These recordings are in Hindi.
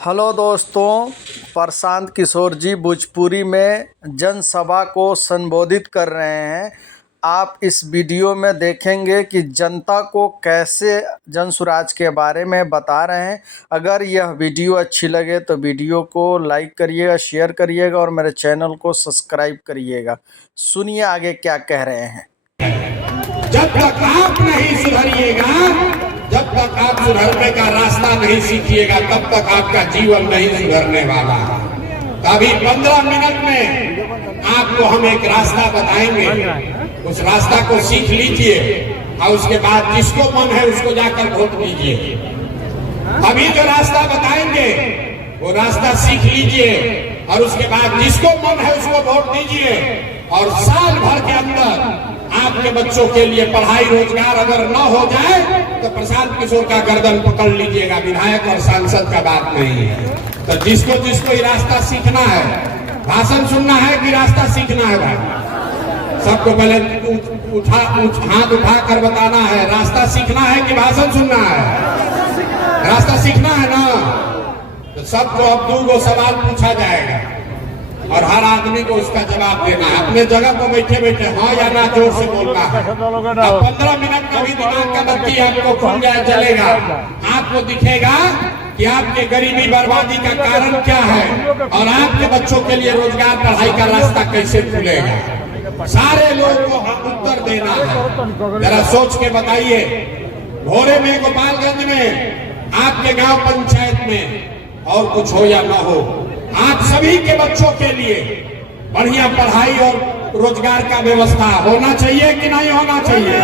हेलो दोस्तों, प्रशांत किशोर जी भोजपुरी में जनसभा को संबोधित कर रहे हैं। आप इस वीडियो में देखेंगे कि जनता को कैसे जनसुराज के बारे में बता रहे हैं। अगर यह वीडियो अच्छी लगे तो वीडियो को लाइक करिएगा, शेयर करिएगा और मेरे चैनल को सब्सक्राइब करिएगा। सुनिए आगे क्या कह रहे हैं। जब तक आप नहीं सुधरिएगा, जब तक आप सुधरने का रास्ता नहीं सीखिएगा, तब तक आपका जीवन नहीं सुधरने वाला। अभी 15 मिनट में आपको हम एक रास्ता बताएंगे, उस रास्ता को सीख लीजिए और उसके बाद जिसको मन है उसको जाकर वोट दीजिए। अभी जो रास्ता बताएंगे वो रास्ता सीख लीजिए और उसके बाद जिसको मन है उसको वोट दीजिए। और साल भर के अंदर आपके बच्चों के लिए पढ़ाई रोजगार अगर न हो जाए तो प्रशांत किशोर का गर्दन पकड़ लीजिएगा। विधायक और सांसद का बात नहीं है। तो जिसको जिसको ये रास्ता सीखना है, भाषण सुनना है कि रास्ता सीखना है भाई, सबको पहले हाथ उठा कर बताना है, रास्ता सीखना है कि भाषण सुनना है। रास्ता सीखना है ना, तो सबको अब 2 सवाल पूछा जाएगा और हर आदमी को उसका जवाब देना है। अपने जगह पर बैठे बैठे हाँ या ना जोर से बोलना है। अब 15 मिनट का भी दिमाग का बत्ती आपको खुल जाए चलेगा। आपको दिखेगा कि आपके गरीबी बर्बादी का कारण क्या है और आपके बच्चों के लिए रोजगार पढ़ाई का रास्ता कैसे खुलेगा। सारे लोगों को उत्तर देना है। जरा सोच के बताइए, भोरे में, गोपालगंज में, आपके गांव पंचायत में और कुछ हो या ना हो, आप सभी के बच्चों के लिए बढ़िया पढ़ाई और रोजगार का व्यवस्था होना चाहिए कि नहीं होना चाहिए?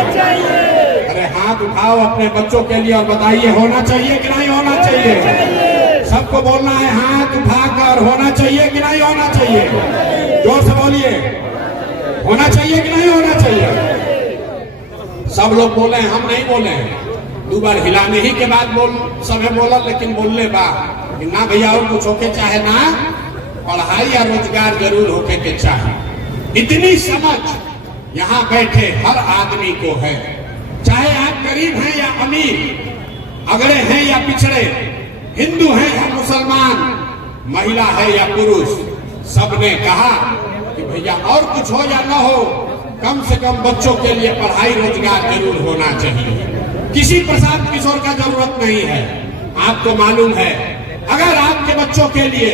अरे हाथ उठाओ अपने बच्चों के लिए और बताइए होना चाहिए कि नहीं होना चाहिए? सबको बोलना है हाथ उठाकर, होना चाहिए कि नहीं होना चाहिए? जोर से बोलिए, होना चाहिए कि नहीं होना चाहिए? सब लोग बोले, हम नहीं बोले। 2 बार हिलाने ही के बाद सबे बोला, लेकिन बोलने बाद ना भैया और कुछ होके चाहे ना, पढ़ाई या रोजगार जरूर होके के चाहे। इतनी समझ यहाँ बैठे हर आदमी को है, चाहे आप गरीब हैं या अमीर, अगड़े हैं या पिछड़े, हिंदू हैं या मुसलमान, महिला है या पुरुष, सबने कहा कि भैया और कुछ हो या ना हो, कम से कम बच्चों के लिए पढ़ाई रोजगार जरूर होना चाहिए। किसी प्रशांत किशोर का जरूरत नहीं है। आपको मालूम है, अगर आपके बच्चों के लिए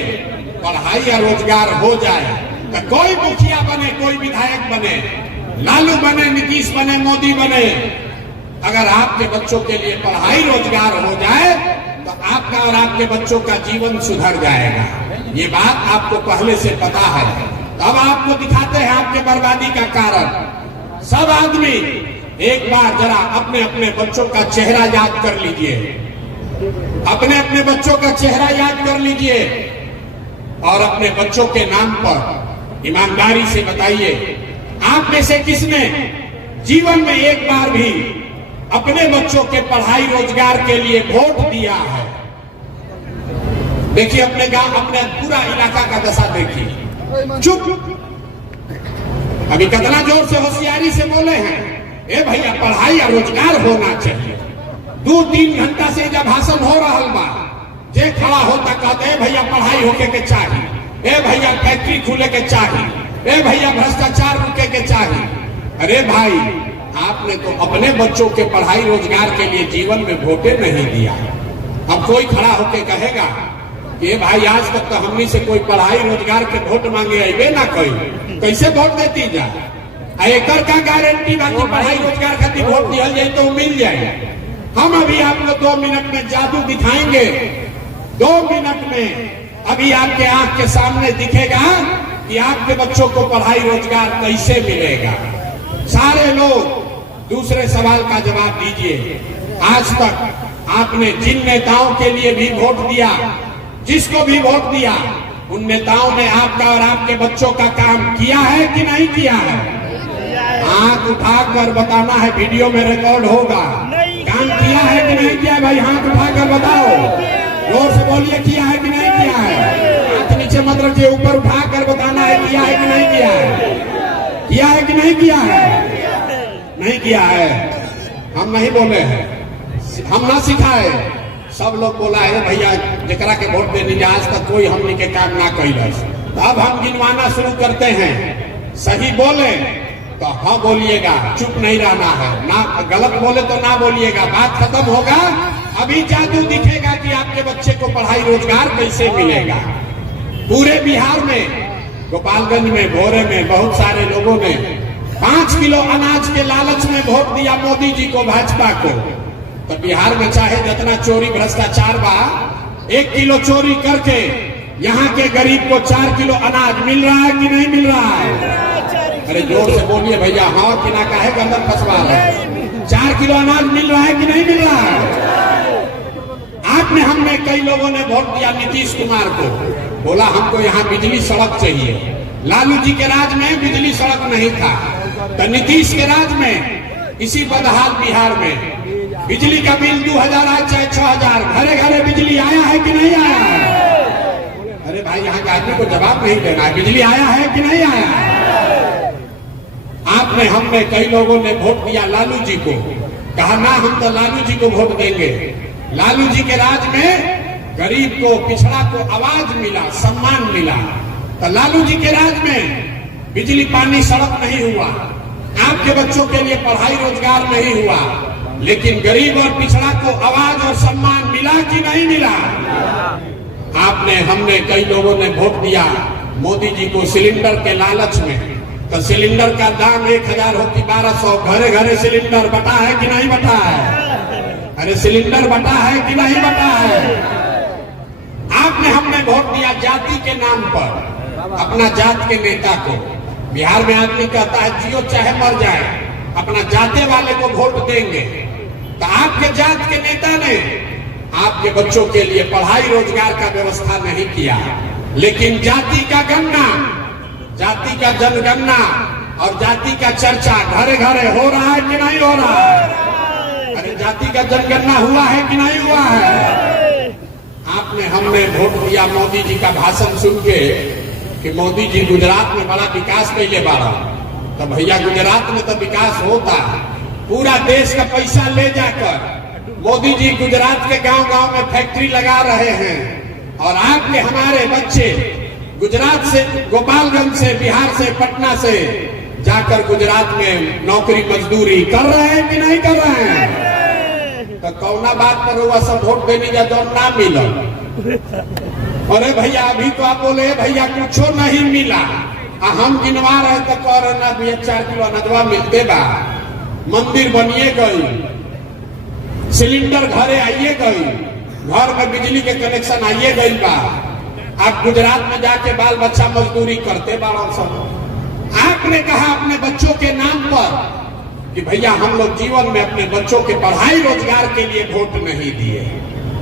पढ़ाई या रोजगार हो जाए तो कोई मुखिया बने, कोई विधायक बने, लालू बने, नीतीश बने, मोदी बने, अगर आपके बच्चों के लिए पढ़ाई रोजगार हो जाए तो आपका और आपके बच्चों का जीवन सुधर जाएगा। ये बात आपको पहले से पता है। अब आपको दिखाते हैं आपके बर्बादी का कारण। सब आदमी एक बार जरा अपने अपने बच्चों का चेहरा याद कर लीजिए, अपने अपने बच्चों का चेहरा याद कर लीजिए और अपने बच्चों के नाम पर ईमानदारी से बताइए, आप में से किसने जीवन में एक बार भी अपने बच्चों के पढ़ाई रोजगार के लिए वोट दिया है? देखिए अपने गांव, अपने पूरा इलाका का दशा देखिए। चुप, अभी कितना जोर से होशियारी से बोले हैं, ए भैया पढ़ाई या रोजगार होना चाहिए। 2-3 घंटा से जब भाषण हो रहा बा, जे खड़ा होता कहते भैया पढ़ाई होके के चाहिए, ए भैया फैक्ट्री खुले के चाहिए, ए भैया भ्रष्टाचार रुके के चाहिए। अरे भाई, आपने तो अपने बच्चों के पढ़ाई रोजगार के लिए जीवन में वोटे नहीं दिया। अब कोई खड़ा होके कहेगा कि भाई आज तक तो हमनी से कोई पढ़ाई रोजगार के वोट मांगे अबे ना कोई, कैसे वोट देती जाए? एकर का गारंटी बाकी पढ़ाई रोजगार खातिर वोट दिया जाए तो मिल जाए। हम अभी आपको 2 मिनट में जादू दिखाएंगे। 2 मिनट में अभी आपके आंख के सामने दिखेगा कि आपके बच्चों को पढ़ाई रोजगार कैसे मिलेगा। सारे लोग दूसरे सवाल का जवाब दीजिए। आज तक आपने जिन नेताओं के लिए भी वोट दिया, जिसको भी वोट दिया, उन नेताओं ने आपका और आपके बच्चों का काम किया है कि नहीं किया है? हाथ उठाकर बताना है, वीडियो में रिकॉर्ड होगा। काम किया है कि नहीं किया है भाई? हाथ उठाकर बताओ, जोर से बोलिए, किया है कि नहीं किया है? हाथ नीचे मत रखिए, ऊपर उठाकर बताना है किया है कि नहीं किया है? किया है कि नहीं किया है? नहीं किया है। हम नहीं बोले हैं, हम ना सिखाए, सब लोग बोला है भैया जकरा के वोट देने जा आज तक कोई हमने के काम ना कैलस। तो अब हम गिनवाना शुरू करते हैं, सही बोले तो हाँ बोलिएगा, चुप नहीं रहना है, ना गलत बोले तो ना बोलिएगा, बात खत्म होगा। अभी जादू दिखेगा कि आपके बच्चे को पढ़ाई रोजगार कैसे मिलेगा। पूरे बिहार में, गोपालगंज में, भोरे में बहुत सारे लोगों ने 5 किलो अनाज के लालच में वोट दिया मोदी जी को, भाजपा को। तो बिहार में चाहे जितना चोरी भ्रष्टाचार बा, 1 किलो चोरी करके यहाँ के गरीब को 4 किलो अनाज मिल रहा है कि नहीं मिल रहा है? अरे जोर से बोलिए भैया, हाँ कि ना, काहे गंदर फंसवा है? 4 किलो अनाज मिल रहा है कि नहीं मिल रहा है? आपने, हमने, कई लोगों ने वोट दिया नीतीश कुमार को, बोला हमको यहाँ बिजली सड़क चाहिए। लालू जी के राज में बिजली सड़क नहीं था, तो नीतीश के राज में इसी बदहाल बिहार में बिजली का बिल 2000 आए चाहे 6000, घरे घरे बिजली आया है कि नहीं आया है? अरे भाई यहाँ के आदमी को जवाब नहीं देना है, बिजली आया है कि नहीं आया है? आपने, हमने, कई लोगों ने वोट दिया लालू जी को, कहा ना हम तो लालू जी को वोट देंगे। लालू जी के राज में गरीब को, पिछड़ा को आवाज मिला, सम्मान मिला। तो लालू जी के राज में बिजली पानी सड़क नहीं हुआ, आपके बच्चों के लिए पढ़ाई रोजगार नहीं हुआ, लेकिन गरीब और पिछड़ा को आवाज और सम्मान मिला कि नहीं मिला? आपने, हमने, कई लोगों ने वोट दिया मोदी जी को सिलेंडर के लालच में। तो सिलेंडर का दाम 1000 होती 1200, घरे घरे सिलेंडर बटा है कि नहीं बटा है? अरे सिलेंडर बटा है कि नहीं बटा है? आपने, हमने वोट दिया जाति के नाम पर, अपना जात के नेता को। बिहार में आदमी कहता है जियो चाहे मर जाए, अपना जाते वाले को वोट देंगे। तो आपके जात के नेता ने आपके बच्चों के लिए पढ़ाई रोजगार का व्यवस्था नहीं किया, लेकिन जाति का गणना, जाति का जनगणना और जाति का चर्चा घरे घरे हो रहा है कि नहीं हो रहा है? अरे जाति का जनगणना हुआ है कि नहीं हुआ है? आपने, हमने वोट दिया मोदी जी का भाषण सुन के कि मोदी जी गुजरात में बड़ा विकास कैले बाड़ा। तो भैया गुजरात में तो विकास होता है, पूरा देश का पैसा ले जाकर मोदी जी गुजरात के गांव गांव में फैक्ट्री लगा रहे हैं, और आपके, हमारे बच्चे गुजरात से, गोपालगंज से, बिहार से, पटना से जाकर गुजरात में नौकरी मजदूरी कर रहे हैं कि नहीं कर रहे हैं? तो कौना बात पर हुआ सब वोट देने जा तो ना मिला? अरे भैया अभी तो आप बोले भैया कुछ नहीं मिला, हम गिनवा रहे तो कह रहे ना भैया 4 किलो अनजवा मिलते बा, मंदिर बनिए गई, सिलेंडर घरे आइए गई, घर में बिजली के कनेक्शन आइए गई बा। आप गुजरात में जाके बाल बच्चा मजदूरी करते बाड़ा सब। आपने कहा अपने बच्चों के नाम पर कि भैया हम लोग जीवन में अपने बच्चों के पढ़ाई रोजगार के लिए वोट नहीं दिए,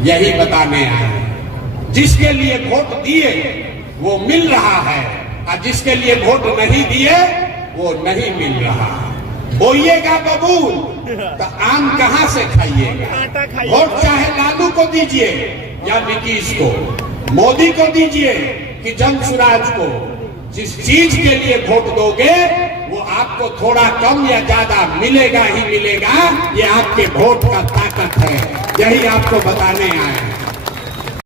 यही बताने आए। जिसके लिए वोट दिए वो मिल रहा है, और जिसके लिए वोट नहीं दिए वो नहीं मिल रहा। बोइएगा बबूल तो आम कहां से खाइएगा? वोट चाहे लालू को दीजिए या नीतीश को, मोदी को दीजिए कि जनसुराज को, जिस चीज के लिए वोट दोगे वो आपको थोड़ा कम या ज्यादा मिलेगा ही मिलेगा। ये आपके वोट का ताकत है, यही आपको बताने आए हैं।